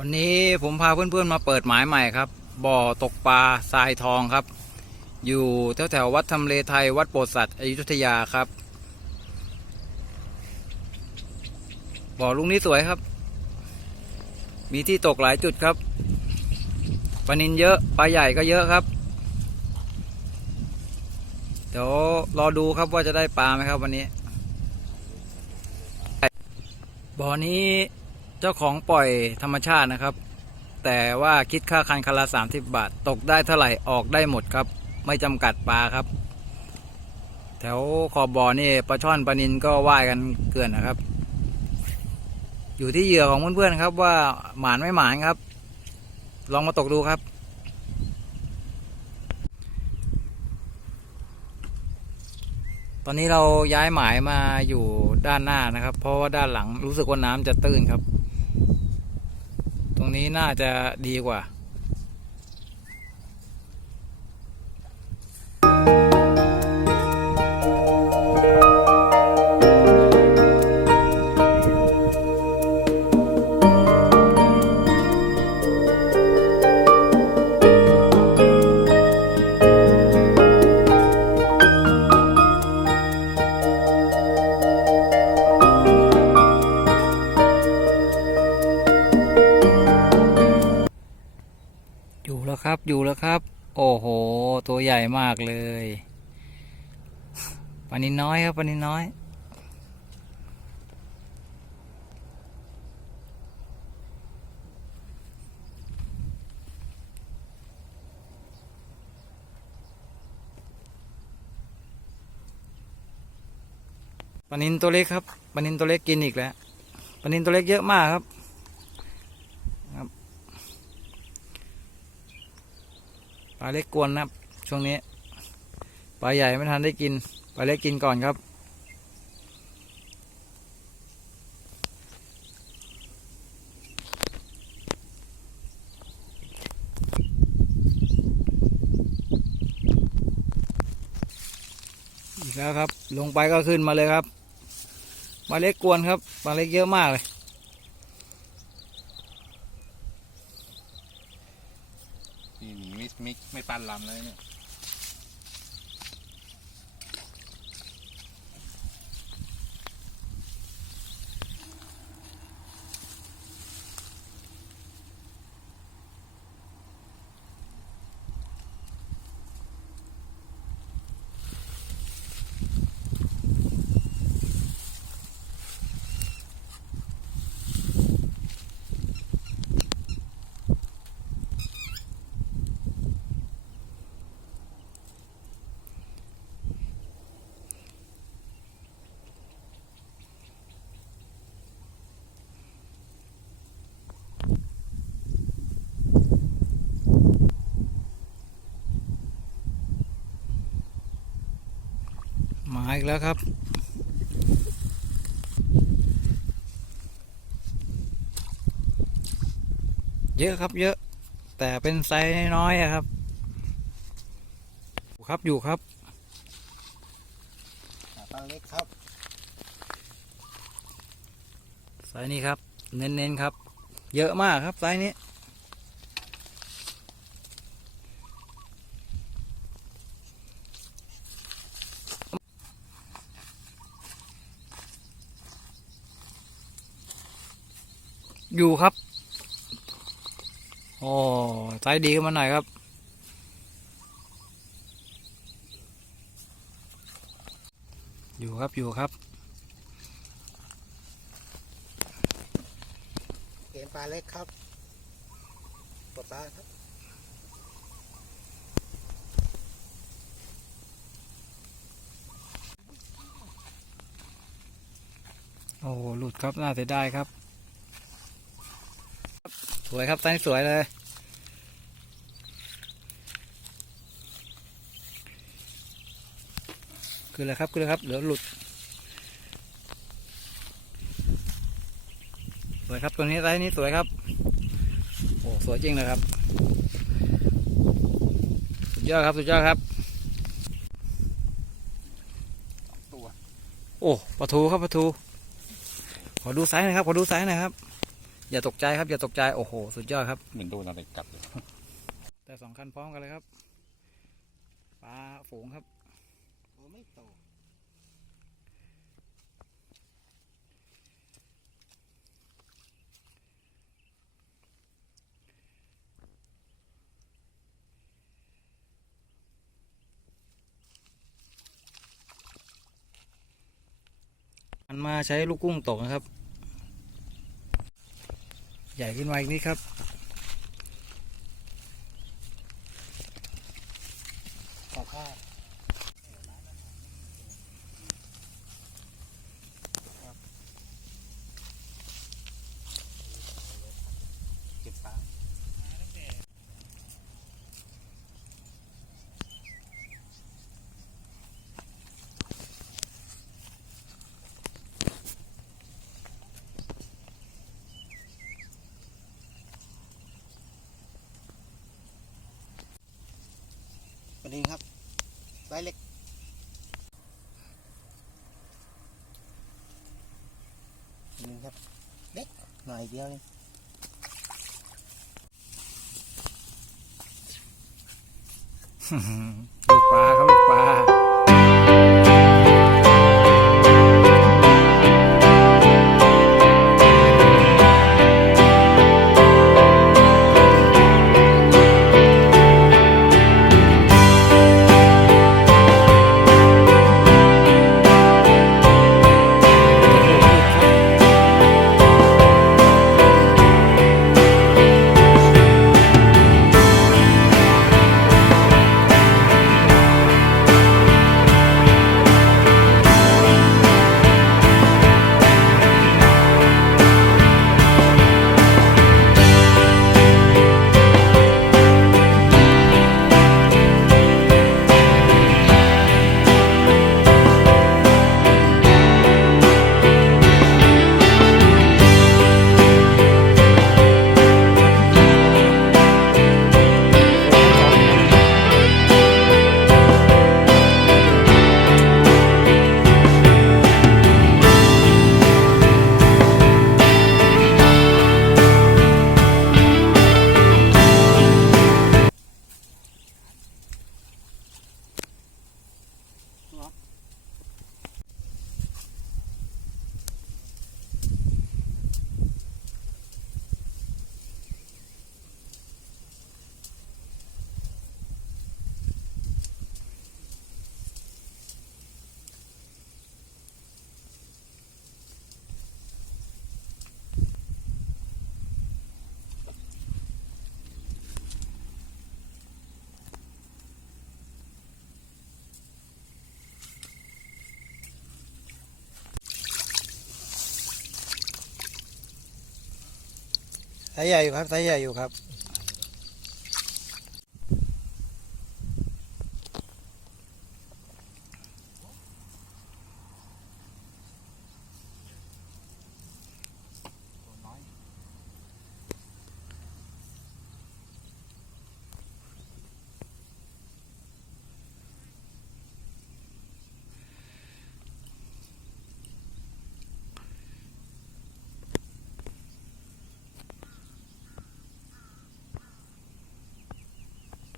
วันนี้ผมพาเพื่อนๆมาเปิดหมายใหม่ครับ บ่อตกปลาทรายทองครับ อยู่แถวแถวๆวัดทำเลไทยวัดโปรดสัตว์อยุธยาครับ บ่อลุงนี้สวยครับ มีที่ตกหลายจุดครับปลานินเยอะปลาใหญ่ก็เยอะครับ เดี๋ยวรอดูครับว่าจะได้ปลาไหมครับวันนี้ บ่อนี้ เจ้าของปล่อยธรรมชาตินะครับ แต่ว่าคิดค่าคันคันละ30 บาท ตกได้เท่าไหร่ออกได้หมดครับ ไม่จำกัดปลาครับ แถวขอบบ่อนี่ปลาช่อนปลานินก็ว่ายกันเกลื่อนนะครับ อยู่ที่เหยื่อของเพื่อนๆครับ ว่าหมานไม่หมานครับ ลองมาตกดูครับตอนนี้เราย้ายหมายมาอยู่ด้านหน้านะครับ เพราะว่าด้านหลังรู้สึกว่าน้ำจะตื้นครับ นี้น่าจะดีกว่า อยู่แล้วครับ โอ้โห ตัวใหญ่มากเลยปลานินน้อยครับปลานินน้อย ปลานินตัวเล็กครับปลานินตัวเล็กกินอีกแล้วปลานินตัวเล็กเยอะมากครับ ปลาเล็กกวนนะครับช่วงนี้ปลาใหญ่ไม่ทันได้กินปลาเล็กกินก่อนครับ อีกแล้วครับ ลงไปก็ขึ้นมาเลยครับปลาเล็กกวนครับปลาเล็กเยอะมากเลย นี่หนีไม่ไม่ไม่ปันลำเลยเนี่ย อีกแล้วครับ เยอะครับเยอะ แต่เป็นไซส์น้อยๆอะครับอยู่ครับอยู่ครับปลาเล็กครับไซส์นี้ครับ เน้นๆครับ เยอะมากครับไซส์นี้ อยู่ครับโอ้ไซส์ดีขึ้นมาหน่อยครับ อยู่ครับอยู่ครับ เกมปลาเล็กครับปลาปลาครับโอ้โหหลุดครับน่าเสียดายครับ สวยครับไซส์สวยเลยคืออะไรครับคืออะไรครับเดี๋ยวหลุดสวยครับตัวนี้ไซส์นี้สวยครับโอ้สวยจริงเลยครับสุดยอดครับสุดยอดครับตัวโอ้ปลาทูครับปลาทูขอดูไซส์หน่อยครับขอดูไซส์หน่อยครับ อย่าตกใจครับอย่าตกใจโอ้โห สุดยอดครับ เหมือนโดนอะไรกัดเลยแต่สองคันพร้อมกันเลยครับปลาฝูงครับโอ้ไม่โตมันมาใช้ลูกกุ้งตกนะครับ ใหญ่ขึ้นมาอีกนิดครับันนี้ครับไซส์เล็กนี่ครับ เล็กหน่อยเดียวนี่ลูกปลาครับลูกปลา สายใหญ่อยู่ครับสายใหญ่อยู่ครับ